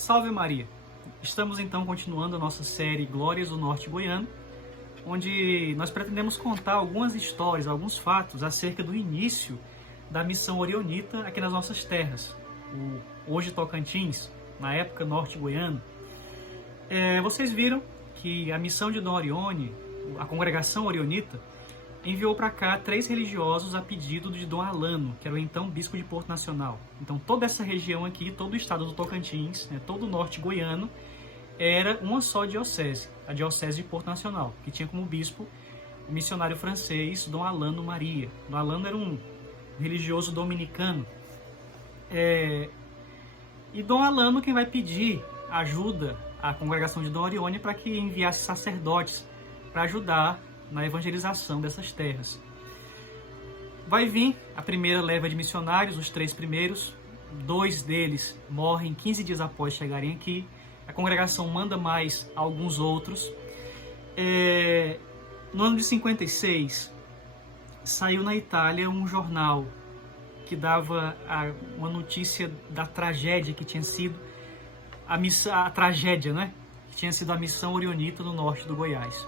Salve Maria! Estamos então continuando a nossa série Glórias do Norte Goiano, onde nós pretendemos contar algumas histórias, alguns fatos acerca do início da missão orionita aqui nas nossas terras, hoje Tocantins, na época Norte Goiano. Vocês viram que a missão de Dom Orione, a congregação orionita, enviou para cá 3 religiosos a pedido de Dom Alano, que era o então bispo de Porto Nacional. Então toda essa região aqui, todo o estado do Tocantins, todo o norte goiano, era uma só diocese, a diocese de Porto Nacional, que tinha como bispo o missionário francês Dom Alano Maria. Dom Alano era um religioso dominicano. E Dom Alano quem vai pedir ajuda à congregação de Dom Orione para que enviasse sacerdotes para ajudar na evangelização dessas terras. Vai vir a primeira leva de missionários, os 3 primeiros, 2 deles morrem 15 dias após chegarem aqui, a congregação manda mais alguns outros. No ano de 56, saiu na Itália um jornal que dava uma notícia da tragédia que tinha sido a tragédia, né? Que tinha sido a missão orionita no norte do Goiás.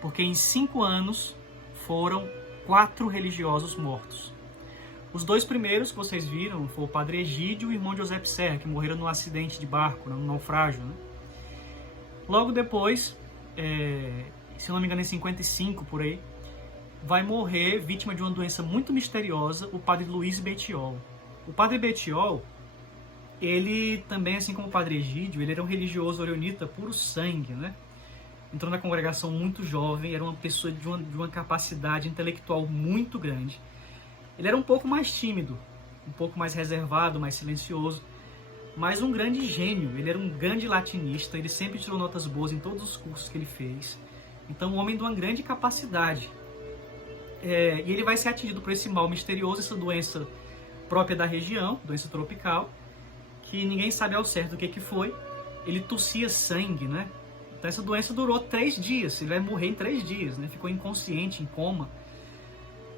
Porque em 5 anos foram 4 religiosos mortos. Os 2 primeiros que vocês viram foi o padre Egídio e o irmão José Serra, que morreram num acidente de barco, num naufrágio, né? Logo depois, se não me engano em 55 por aí, vai morrer, vítima de uma doença muito misteriosa, o padre Luiz Betiol. O padre Betiol, ele também, assim como o padre Egídio, ele era um religioso orionita puro sangue, né? Entrou na congregação muito jovem, era uma pessoa de uma capacidade intelectual muito grande. Ele era um pouco mais tímido, um pouco mais reservado, mais silencioso, mas um grande gênio. Ele era um grande latinista, ele sempre tirou notas boas em todos os cursos que ele fez. Então, um homem de uma grande capacidade. E ele vai ser atingido por esse mal misterioso, essa doença própria da região, doença tropical, que ninguém sabe ao certo o que foi. Ele tossia sangue, né? Então essa doença durou 3 dias, ele vai morrer em 3 dias, né? Ficou inconsciente, em coma,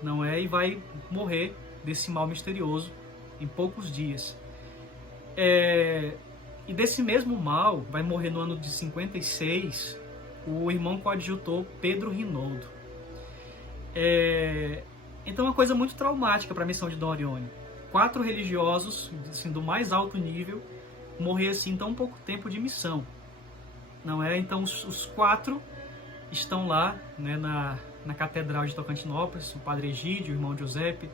não é? E vai morrer desse mal misterioso em poucos dias. E desse mesmo mal, vai morrer no ano de 56, o irmão coadjutor Pedro Rinaldo. Então é uma coisa muito traumática para a missão de Dom Orione. 4 religiosos, assim, do mais alto nível, morrer assim em tão pouco tempo de missão. Não é? Então os 4 estão lá, né, na Catedral de Tocantinópolis, o padre Egídio, o irmão Giuseppe,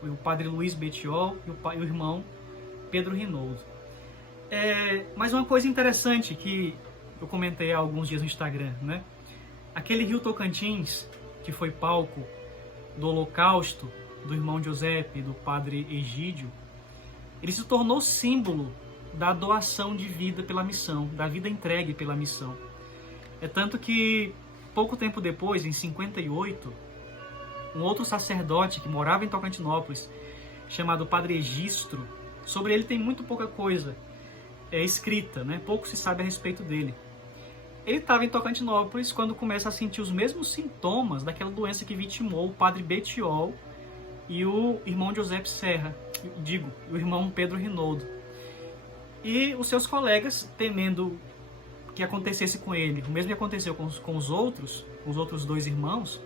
o padre Luiz Betiol e o irmão Pedro Rinaldo. Mas uma coisa interessante que eu comentei há alguns dias no Instagram, né? Aquele rio Tocantins, que foi palco do holocausto do irmão Giuseppe e do padre Egídio, ele se tornou símbolo da doação de vida pela missão, da vida entregue pela missão. É tanto que, pouco tempo depois, em 58, um outro sacerdote que morava em Tocantinópolis, chamado Padre Egistro, sobre ele tem muito pouca coisa escrita, né? Pouco se sabe a respeito dele. Ele estava em Tocantinópolis quando começa a sentir os mesmos sintomas daquela doença que vitimou o Padre Betiol e o irmão José Serra, o irmão Pedro Rinaldo. E os seus colegas, temendo que acontecesse com ele o mesmo que aconteceu com os outros 2 irmãos,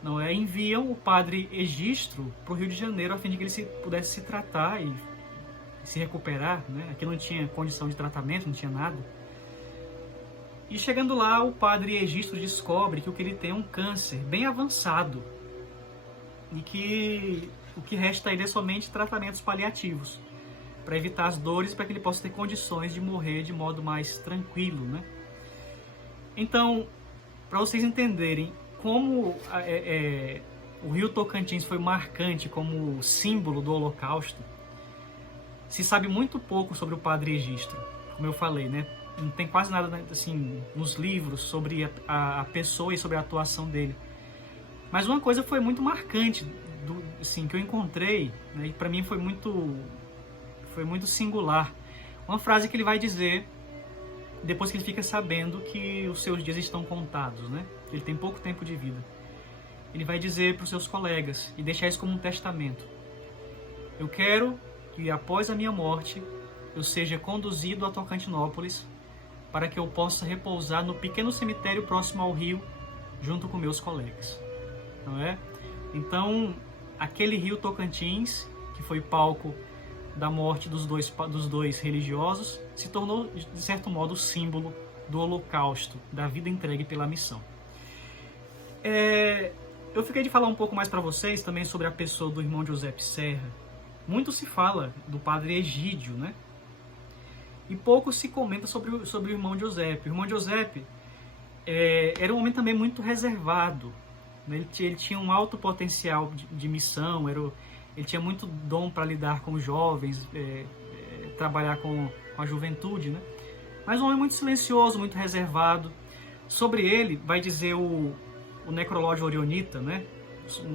não é, enviam o padre Egistro para o Rio de Janeiro a fim de que ele pudesse se tratar e se recuperar, né? Aqui não tinha condição de tratamento, não tinha nada. E chegando lá, o padre Egistro descobre que o que ele tem é um câncer bem avançado e que o que resta a ele é somente tratamentos paliativos, para evitar as dores, para que ele possa ter condições de morrer de modo mais tranquilo, né? Então, para vocês entenderem como o rio Tocantins foi marcante como símbolo do Holocausto, se sabe muito pouco sobre o padre Egistro, como eu falei, né? Não tem quase nada assim nos livros sobre a pessoa e sobre a atuação dele. Mas uma coisa foi muito marcante, assim, que eu encontrei, né? E para mim foi muito singular. Uma frase que ele vai dizer depois que ele fica sabendo que os seus dias estão contados, né? Ele tem pouco tempo de vida. Ele vai dizer para os seus colegas e deixar isso como um testamento: eu quero que após a minha morte eu seja conduzido a Tocantinópolis para que eu possa repousar no pequeno cemitério próximo ao rio, junto com meus colegas, não é? Então, aquele rio Tocantins, que foi palco da morte dos dois religiosos, se tornou, de certo modo, o símbolo do holocausto, da vida entregue pela missão. Eu fiquei de falar um pouco mais para vocês também sobre a pessoa do irmão José Serra. Muito se fala do padre Egídio, né? E pouco se comenta sobre o irmão José. O irmão José era um homem também muito reservado, né? Ele tinha um alto potencial de missão, ele tinha muito dom para lidar com os jovens, trabalhar com a juventude, né? Mas um homem muito silencioso, muito reservado. Sobre ele vai dizer o necrológio orionita, né?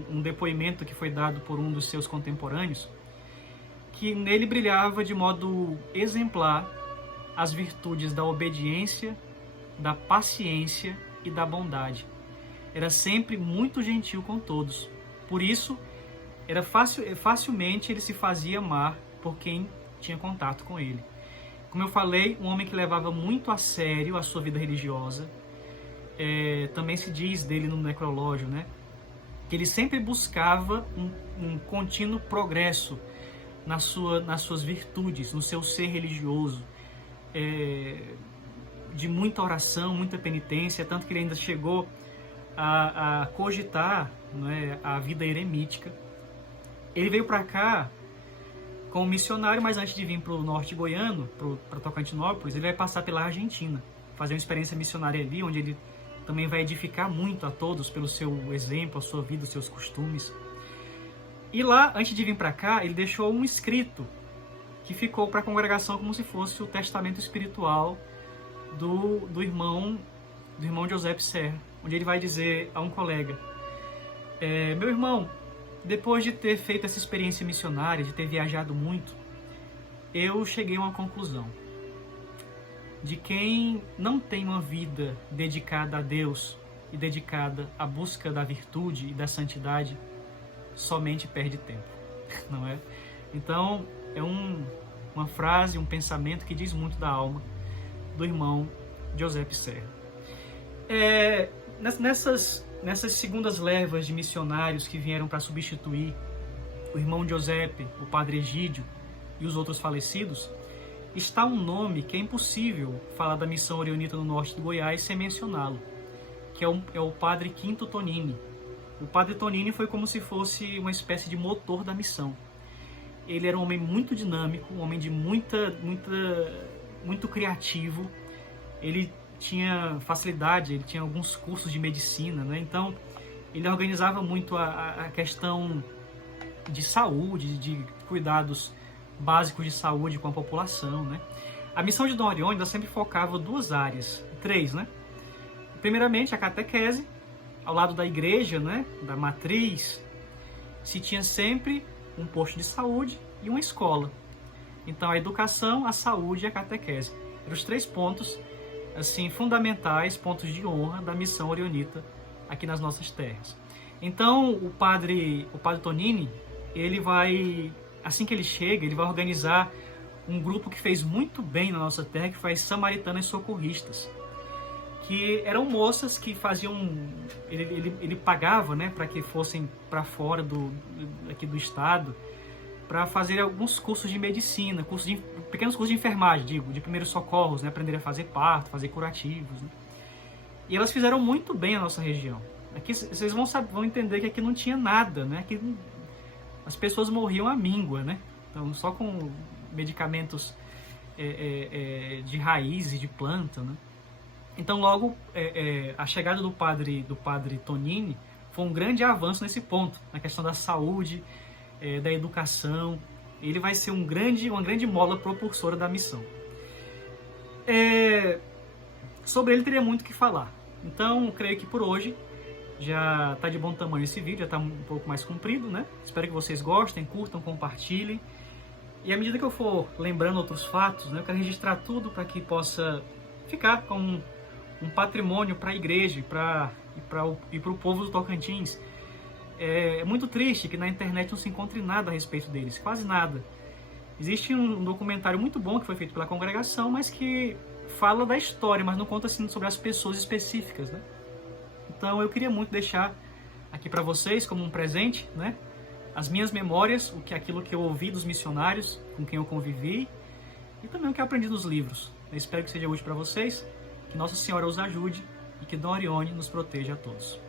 Um depoimento que foi dado por um dos seus contemporâneos, que nele brilhava de modo exemplar as virtudes da obediência, da paciência e da bondade. Era sempre muito gentil com todos. Por isso, facilmente ele se fazia amar por quem tinha contato com ele. Como eu falei, um homem que levava muito a sério a sua vida religiosa. Também se diz dele no necrológio, né? Que ele sempre buscava um contínuo progresso nas suas virtudes, no seu ser religioso, de muita oração, muita penitência, tanto que ele ainda chegou a cogitar, né, a vida eremítica. Ele veio para cá como missionário, mas antes de vir para o norte goiano, para Tocantinópolis, ele vai passar pela Argentina, fazer uma experiência missionária ali, onde ele também vai edificar muito a todos pelo seu exemplo, a sua vida, os seus costumes. E lá, antes de vir para cá, ele deixou um escrito que ficou para a congregação como se fosse o testamento espiritual do irmão José Serra, onde ele vai dizer a um colega: meu irmão, depois de ter feito essa experiência missionária, de ter viajado muito, eu cheguei a uma conclusão: de quem não tem uma vida dedicada a Deus e dedicada à busca da virtude e da santidade, somente perde tempo, não é? Então, é uma frase, um pensamento que diz muito da alma do irmão José Serra. Nessas segundas levas de missionários que vieram para substituir o irmão José, o padre Egídio e os outros falecidos, está um nome que é impossível falar da missão orionita no norte do Goiás sem mencioná-lo, que é o padre Quinto Tonini. O padre Tonini foi como se fosse uma espécie de motor da missão. Ele era um homem muito dinâmico, um homem de muito criativo. Ele tinha facilidade, ele tinha alguns cursos de medicina, né? Então ele organizava muito a questão de saúde, de cuidados básicos de saúde com a população, né? A missão de Dom Orione sempre focava duas áreas, três, né? Primeiramente, a catequese. Ao lado da igreja, né, da matriz, se tinha sempre um posto de saúde e uma escola. Então, a educação, a saúde e a catequese eram os três pontos assim fundamentais, pontos de honra da missão orionita aqui nas nossas terras. Então, o padre Tonini, ele vai, assim que ele chega, ele vai organizar um grupo que fez muito bem na nossa terra, que foi as Samaritanas Socorristas, que eram moças que faziam, ele pagava, né, para que fossem para fora aqui do estado, para fazer alguns cursos de medicina, pequenos cursos de enfermagem, de primeiros socorros, né, aprender a fazer parto, fazer curativos, né? E elas fizeram muito bem a nossa região. Aqui vocês vão entender que aqui não tinha nada, né? Aqui as pessoas morriam à míngua, né? Então, só com medicamentos de raiz e de planta, né? Então, logo, a chegada do padre Tonini foi um grande avanço nesse ponto, na questão da saúde, da educação. Ele vai ser uma grande mola propulsora da missão. Sobre ele teria muito o que falar. Então, creio que por hoje já está de bom tamanho esse vídeo, já está um pouco mais comprido, né? Espero que vocês gostem, curtam, compartilhem. E à medida que eu for lembrando outros fatos, né, eu quero registrar tudo para que possa ficar com um patrimônio para a igreja e para o povo do Tocantins. É muito triste que na internet não se encontre nada a respeito deles, quase nada. Existe um documentário muito bom que foi feito pela congregação, mas que fala da história, mas não conta assim sobre as pessoas específicas, né? Então eu queria muito deixar aqui para vocês como um presente, né? As minhas memórias, aquilo que eu ouvi dos missionários com quem eu convivi e também o que eu aprendi nos livros. Eu espero que seja útil para vocês, que Nossa Senhora os ajude e que Dom Orione nos proteja a todos.